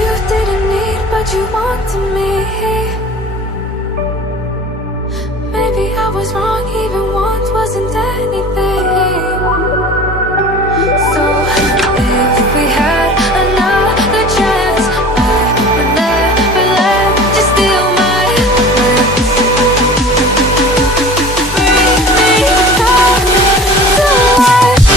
you didn't need, but you wanted me. Maybe I was wrong, even want wasn't anything. So if we had another chance, I would never let you steal my lips. Breathe me out to life.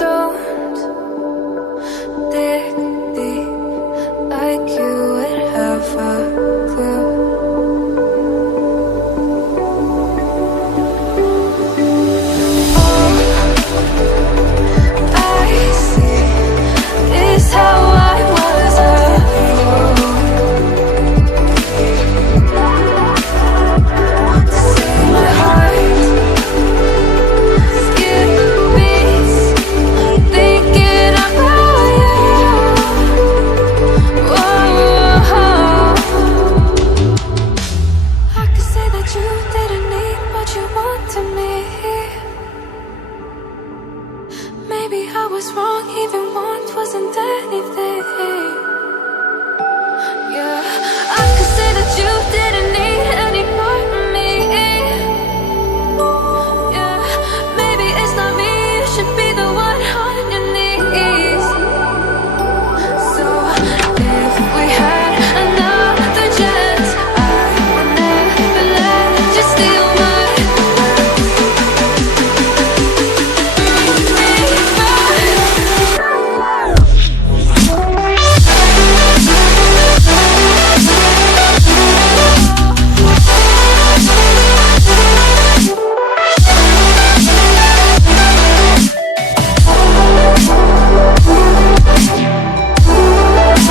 Don't dig deep like you would have a clue. All I see is how I was a fool to see my heart skip beats thinking about you. Whoa. I could say that you didn't need, but you wanted me. Maybe I was wrong, even want wasn't anything.